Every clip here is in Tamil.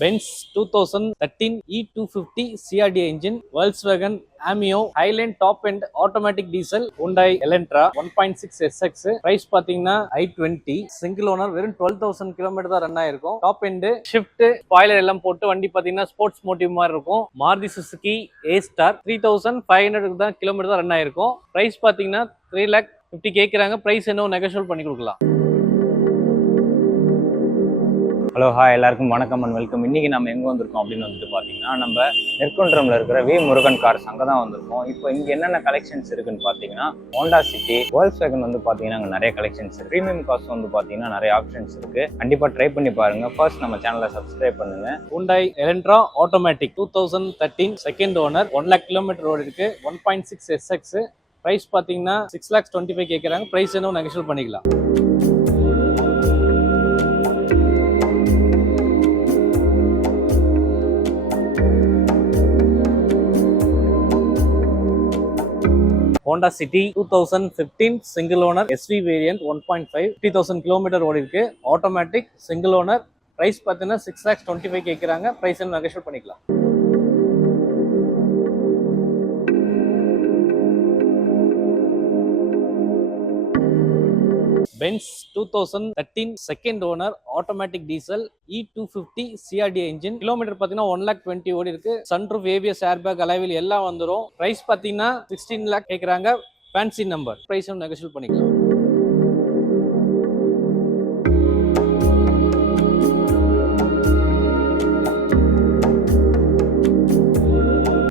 Benz 2013 E250 CRD engine, Volkswagen Amio, Highland top end automatic diesel, Hyundai Elantra 1.6 SX, price பாத்தீங்கன்னா i20, single owner, வெறும் 12,000 km தான் ரன் ஆயிருக்கும். டாப் எண்ட் ஷிஃப்ட் ஸ்பாயிலர் எல்லாம் போட்டு வண்டி பாத்தீங்கன்னா ஸ்போர்ட்ஸ் மோட்டிவ் மாதிரி இருக்கும். மாருதி சுசுகி A-Star 3,500 தான் கிலோமீட்டர் தான் ரன் ஆயிருக்கும். பிரைஸ் பாத்தீங்கன்னா 3,50,000 கேக்குறாங்க. பிரைஸ் என்ன நெகோஷியேட் பண்ணி கொடுக்கலாம். ஹலோ ஹாய் எல்லாருக்கும் வணக்கம் அண்ட் வெல்கம். இன்னைக்கு நம்ம எங்கே வந்திருக்கோம் அப்படின்னு வந்துட்டு பார்த்தீங்கன்னா நம்ம நெற்குன்றம்ல இருக்கிற வி முருகன் கார்ஸ் அங்கே தான் வந்திருக்கோம். இப்போ இங்கே என்னென்ன கலெக்ஷன்ஸ் இருக்குன்னு பார்த்தீங்கன்னா ஹோண்டா சிட்டி, Volkswagen வந்து பார்த்தீங்கன்னா அங்கே நிறைய கலெக்ஷன்ஸ் இருக்கு. ப்ரீமியம் கார்ஸ் வந்து பார்த்தீங்கன்னா நிறைய ஆப்ஷன்ஸ் இருக்கு. கண்டிப்பாக ட்ரை பண்ணி பாருங்க. ஃபர்ஸ்ட் நம்ம சேனலை சப்ஸ்கிரைப் பண்ணுங்க. Hyundai Elantra Automatic 2013 second owner, 1 lakh kilometre ஓடி இருக்கு. 1.6 SX, பிரைஸ் பார்த்தீங்கன்னா 6,25,000 கேட்குறாங்க. பிரைஸ் என்ன நெகோஷியேட் பண்ணிக்கலாம். Honda City 2015 single owner SV variant 1.5, 50,000 km ஓடி இருக்கு. Automatic single owner. பிரைஸ் பார்த்தீங்கன்னா 6,25,000 கேட்குறாங்க. பிரைஸ் என்ன நெகோஷியேட் பண்ணிக்கலாம். Benz 2013 second owner, automatic diesel, E250 CRD engine, kilometre பார்த்தீங்கன்னா 1,20,000 ஓடி இருக்கு. சன்ரூஃப், ABS, ஏர்பேக், அலைவில் எல்லாம் வந்துடும். பிரைஸ் பார்த்தீங்கன்னா 16 lakh கேட்குறாங்க. Fancy number. பிரைஸ் நெகோஷியேட் பண்ணிக்கலாம்.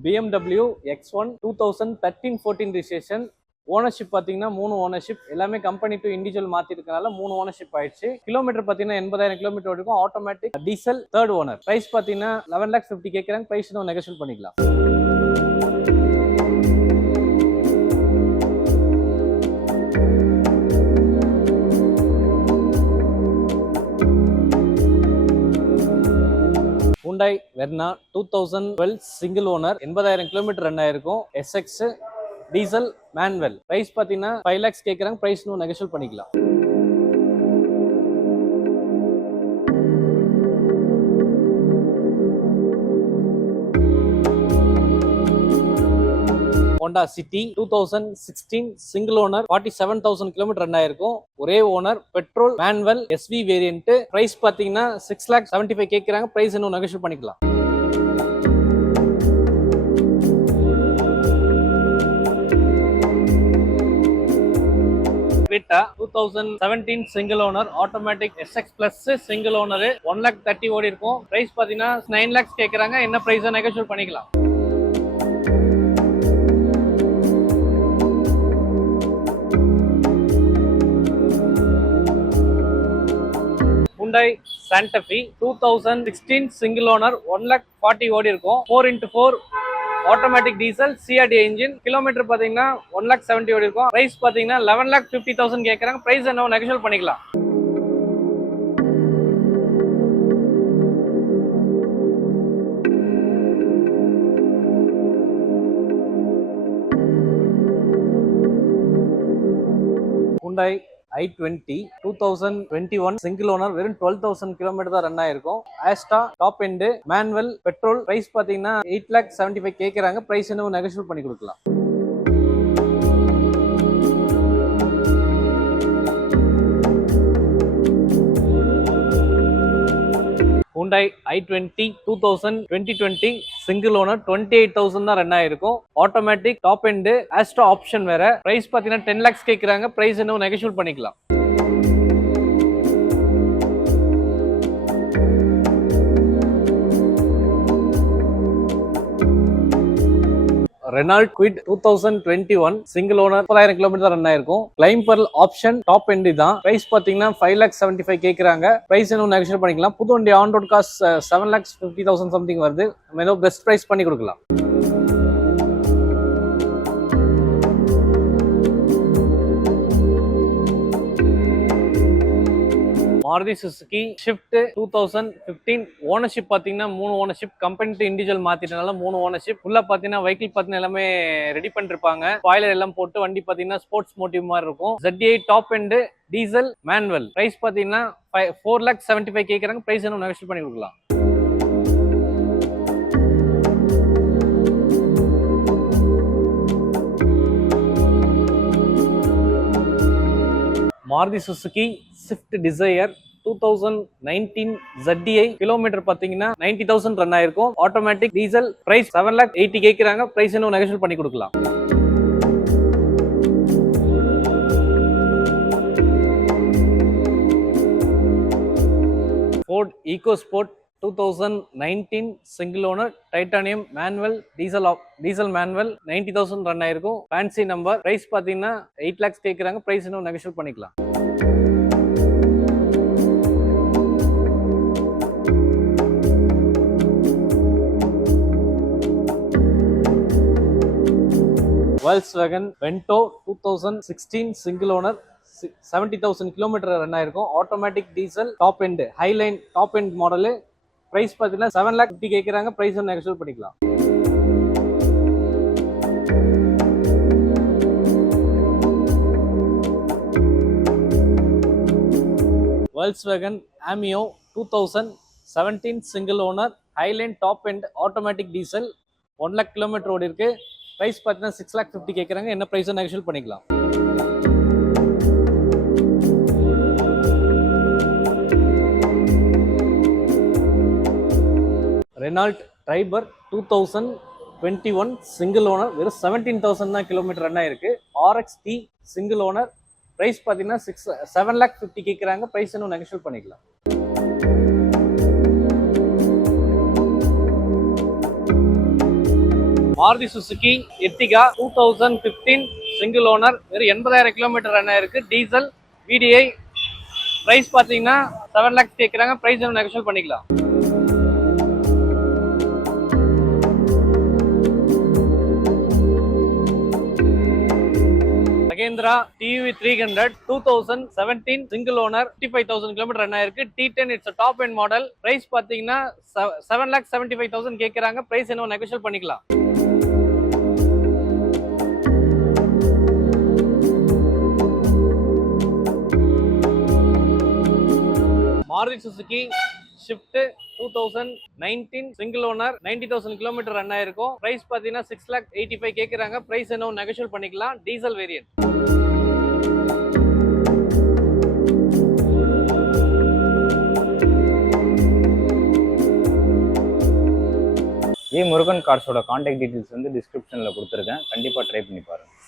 BMW X1 2013-14 registration. ஓனர்ஷிப் பார்த்தீங்கன்னா 3 ஓனர்ஷிப். எல்லாமே கம்பெனி டு இண்டிவிஜுவல் மாற்றிருக்கனால 3 ஓனர்ஷிப் ஆயிடுச்சு. கிலோமீட்டர் பார்த்தீங்கன்னா 80,000 கிலோமீட்டர் இருக்கும். Automatic diesel, third owner. Price பார்த்தீங்கன்னா 11,50,000 கேட்குறாங்க. பிரைஸ் நெகோஷியேட் பண்ணிக்கலாம். Hyundai Verna 2012 single owner, 80,000 kilometre run ஆயிருக்கும். SX diesel, manual. பிரைஸ் பார்த்தீங்கன்னா 5 lakhs கேட்குறாங்க. பிரைஸ் நெகோஷியேட் பண்ணிக்கலாம். Honda City 2016 single owner, 47,000 kilometre run ஆயிருக்கும். ஒரே owner, petrol, manual, SV variant. Price பார்த்தீங்கன்னா 6,75,000 கேட்குறாங்க. பிரைஸ் இன்னும் நெகோஷியேட் பண்ணிக்கலாம். Creta 2017 single owner, automatic SX plus single owner, 1,30,000 ஓடி இருக்கும். பிரைஸ் பாத்தீங்கன்னா 9 lakhs கேக்குறாங்க. என்ன பிரைஸ் நெகோஷியேட் பண்ணிக்கலாம். Hyundai Santa Fe 2016 single owner, 1,40,000 ஓடி இருக்கும். 4x4 automatic diesel, CRD engine, kilometre பாத்தீங்கன்னா 1,70,000 ஓடி இருக்கும். பிரைஸ் பாத்தீங்கன்னா 11,50,000 கேட்கறாங்க. பிரைஸ் என்ன நெகோஷியேட் பண்ணிக்கலாம். Hyundai i20 2021 சிங்கிள் ஓனர், வெறும் 12,000 கிலோமீட்டர் தான் ரன் ஆயிருக்கும். Asta top end, manual, petrol. Price பாத்தீங்கன்னா 8,75,000 கேட்கறாங்க. பிரைஸ் என்ன நெகோஷியேட் பண்ணி கொடுக்கலாம். Hyundai i20 2020 சிங்கிள் ஓனர், 28,000 தான் ரன் ஆயிருக்கும். ஆட்டோமேட்டிக் டாப் எண்ட், ஆஸ்ட்ரா ஆப்ஷன் வேற. பிரைஸ் பாத்தீங்கன்னா 10 lakhs கேட்கறாங்க. பிரைஸ் என்ன நெகோஷியேட் பண்ணிக்கலாம். Renault Kwid 2021 single owner, 30,000 kilometre run ஆயிருக்கும். Claim per option, top end தான். பிரைஸ் பாத்தீங்கன்னா 5,75,000 கேட்கறாங்க. பிரைஸ் என்ன நெகோஷியேட் பண்ணிக்கலாம். புது வண்டி ஆன் ரோட் காஸ்ட் 7,50,000 சம்திங் வருது. நம்ம ஏதோ பெஸ்ட் பிரைஸ் பண்ணி கொடுக்கலாம். மாருதி சுசுகி ஷிஃப்ட் 2015 ஓனர்ஷிப் பாத்தீங்கன்னா 3 ஓனர்ஷிப். கம்பெனி டு இண்டிவிஜுவல் மாத்திட்டனால 3 ஓனர்ஷிப். ஃபுல்லா பாத்தீங்கன்னா வெஹிக்கிள் பாத்தீங்கன்னா எல்லாமே ரெடி பண்ணிருப்பாங்க. ஸ்பாயிலர் எல்லாம் போட்டு வண்டி பாத்தீங்கன்னா ஸ்போர்ட்ஸ் மோட்டிவ் மாதிரி இருக்கும். Z8 top end, diesel, manual. Price பாத்தீங்கன்னா 4,75,000 கேட்கறாங்க. பிரைஸ் என்ன நெகோஷியேட் பண்ணி கொடுக்கலாம். Maruti Suzuki Swift Dzire 2019 ZDI kilometre பாத்தீங்கன்னா 90,000 ரன் ஆயிருக்கும். Automatic diesel. பிரைஸ் 7,80,000 கேக்குறாங்க. பிரைஸ் இன்னும் நெகோஷியேட் பண்ணி கொடுக்கலாம். Ford EcoSport 2019 single owner titanium manual diesel manual 90,000 run ஆயிருக்கும். Fancy number. பிரைஸ் பாத்தீங்கன்னா 8 lakhs கேக்குறாங்க. பிரைஸ் இன்னும் நெகோஷியேட் பண்ணிக்கலாம். Volkswagen Vento 2016 single owner 70,000 kilometer run ஆயிருக்கும். Automatic diesel top end highline top end model. Price பார்த்தீங்கன்னா 7,50,000 கேட்குறாங்க. பிரைஸ் நெகோஷியேட் பண்ணிக்கலாம். Volkswagen Amio 2017 single owner highline top end automatic diesel 1 lakh kilometre ஓடி இருக்கு. பிரைஸ் பார்த்தீங்கன்னா 6,50,000 கேட்குறாங்க. என்ன பிரைஸ் நெகோஷியேட் பண்ணிக்கலாம். ரெனால்ட் ட்ரைபர் 2021 சிங்கிள் ஓனர் வெறும் 17,000 தான் கிலோமீட்டர் ரன் ஆயிருக்கு. RXT single owner. பிரைஸ் பார்த்தீங்கன்னா 7,50,000 கேட்குறாங்க. பிரைஸ் இன்னும் நெகோஷியேட் பண்ணிக்கலாம். Maruti Suzuki Ertiga 2015 single owner வெறும் 80,000 கிலோமீட்டர் ரன் ஆயிருக்கு. Diesel VDI. பிரைஸ் பார்த்தீங்கன்னா 7 lakhs கேட்குறாங்க. பிரைஸ் இன்னும் நெகோஷியேட் பண்ணிக்கலாம். Mahindra TUV 300 2017 single owner 55,000 kilometre run ஆயிருக்கு. T10 it's top end model. Price பாத்தீங்கன்னா 7,75,000 கேட்கறாங்க. பிரைஸ் என்ன நெகோஷியேட் பண்ணிக்கலாம். Maruti Suzuki Swift 2019 single owner 90,000 kilometre run ஆயிருக்கும். பிரைஸ் பாத்தீங்கன்னா 6,85,000 கேட்கறாங்க. பிரைஸ் என்ன நெகோஷியேட் பண்ணிக்கலாம். Diesel variant. முருகன் கார்ஸோட கான்டாக்ட் டீடைல்ஸ் வந்து டிஸ்கிரிப்ஷன்ல கொடுத்துருக்கேன். கண்டிப்பா ட்ரை பண்ணி பாருங்க.